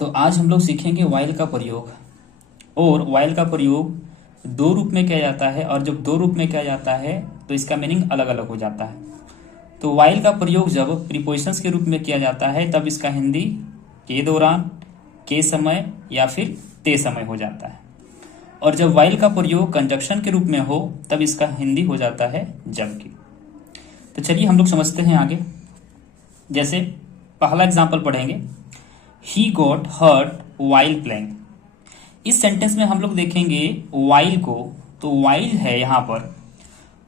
तो आज हम लोग सीखेंगे वाइल का प्रयोग। और वाइल का प्रयोग दो रूप में किया जाता है, और जब दो रूप में किया जाता है तो इसका मीनिंग अलग अलग हो जाता है। तो वाइल का प्रयोग जब प्रीपोजिशंस के रूप में किया जाता है तब इसका हिंदी के दौरान, के समय या फिर ते समय हो जाता है। और जब वाइल का प्रयोग कंजक्शन के रूप में हो तब इसका हिंदी हो जाता है जबकि। तो चलिए हम लोग समझते हैं आगे। जैसे पहला एग्जाम्पल पढ़ेंगे, he got hurt while playing. इस सेंटेंस में हम लोग देखेंगे वाइल को, तो वाइल है यहाँ पर,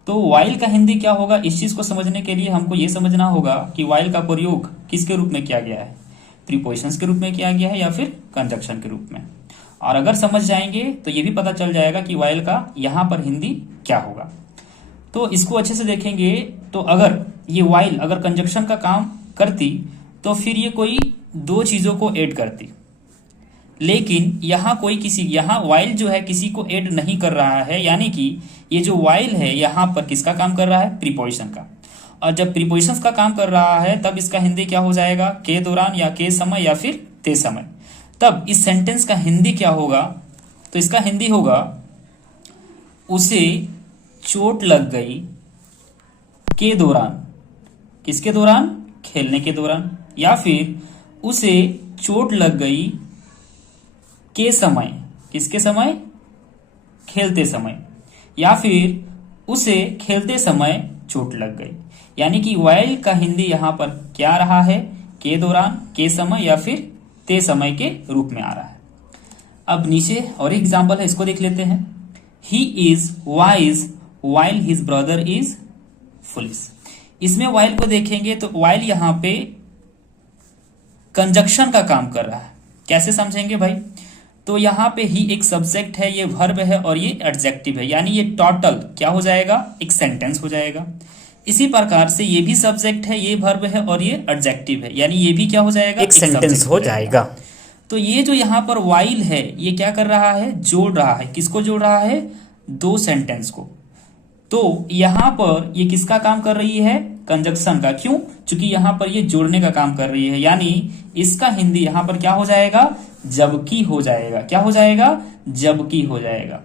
तो वाइल का हिंदी क्या होगा। इस चीज को समझने के लिए हमको ये समझना होगा कि वाइल का प्रयोग किसके रूप में किया गया है, प्रीपोजिशंस के रूप में किया गया है या फिर कंजक्शन के रूप में। और अगर समझ जाएंगे तो ये भी पता चल जाएगा कि वाइल का यहाँ पर हिंदी क्या होगा। तो इसको अच्छे से देखेंगे तो अगर ये वाइल अगर कंजक्शन का काम करती तो फिर ये कोई दो चीजों को ऐड करती, लेकिन यहाँ यहाँ वाइल जो है किसी को ऐड नहीं कर रहा है, यानी कि ये जो वाइल है यहाँ पर किसका काम कर रहा है, प्रीपोजिशन का। और जब प्रीपोजिशंस का काम कर रहा है तब इसका हिंदी क्या हो जाएगा, के दौरान या के समय या फिर ते समय। तब इस सेंटेंस का हिंदी क्या होगा, तो इसका हिंदी होगा उसे चोट लग गई के दौरान, किसके दौरान, खेलने के दौरान, या फिर उसे चोट लग गई के समय, किसके समय, खेलते समय, या फिर उसे खेलते समय चोट लग गई। यानी कि वाइल का हिंदी यहां पर क्या रहा है, के दौरान, के समय या फिर ते समय के रूप में आ रहा है। अब नीचे और एग्जाम्पल है, इसको देख लेते हैं। He is wise while his brother is foolish. इसमें वाइल को देखेंगे तो वाइल यहां पे कंजक्शन का काम कर रहा है। कैसे समझेंगे भाई, तो यहाँ पे ही एक सब्जेक्ट है, ये वर्ब है और ये एडजेक्टिव है, यानी ये टोटल क्या हो जाएगा, एक सेंटेंस हो जाएगा। इसी प्रकार से ये भी सब्जेक्ट है, ये वर्ब है और ये एडजेक्टिव है, यानी ये भी क्या हो जाएगा, एक सेंटेंस हो जाएगा। तो ये जो यहाँ पर वाइल है ये क्या कर रहा है, जोड़ रहा है। किसको जोड़ रहा है, दो सेंटेंस को। तो यहाँ पर ये किसका काम कर रही है, कंजक्शन का। क्यों, क्योंकि यहाँ पर ये जोड़ने का काम कर रही है, यानी इसका हिंदी यहाँ पर क्या हो जाएगा, जबकि हो जाएगा। क्या हो जाएगा, जबकि हो जाएगा।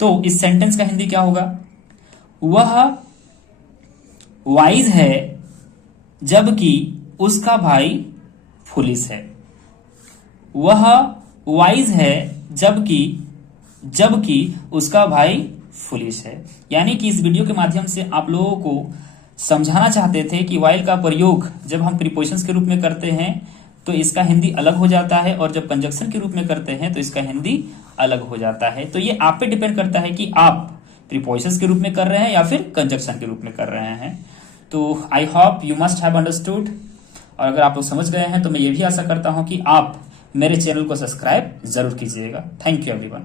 तो इस सेंटेंस का हिंदी क्या होगा, वह वाइज है जबकि उसका भाई फुलिश है। वह वाइज है जबकि उसका भाई फुलिश है। यानी कि इस वीडियो के माध्यम से आप लोगों को समझाना चाहते थे कि वाइल का प्रयोग जब हम प्रीपोजिशंस के रूप में करते हैं तो इसका हिंदी अलग हो जाता है, और जब कंजक्शन के रूप में करते हैं तो इसका हिंदी अलग हो जाता है। तो ये आप पे डिपेंड करता है कि आप प्रीपोजिशंस के रूप में कर रहे हैं या फिर कंजक्शन के रूप में कर रहे हैं। तो I hope you must have understood. और अगर आप लोग समझ गए हैं तो मैं ये भी आशा करता हूं कि आप मेरे चैनल को सब्सक्राइब जरूर कीजिएगा। Thank you everyone.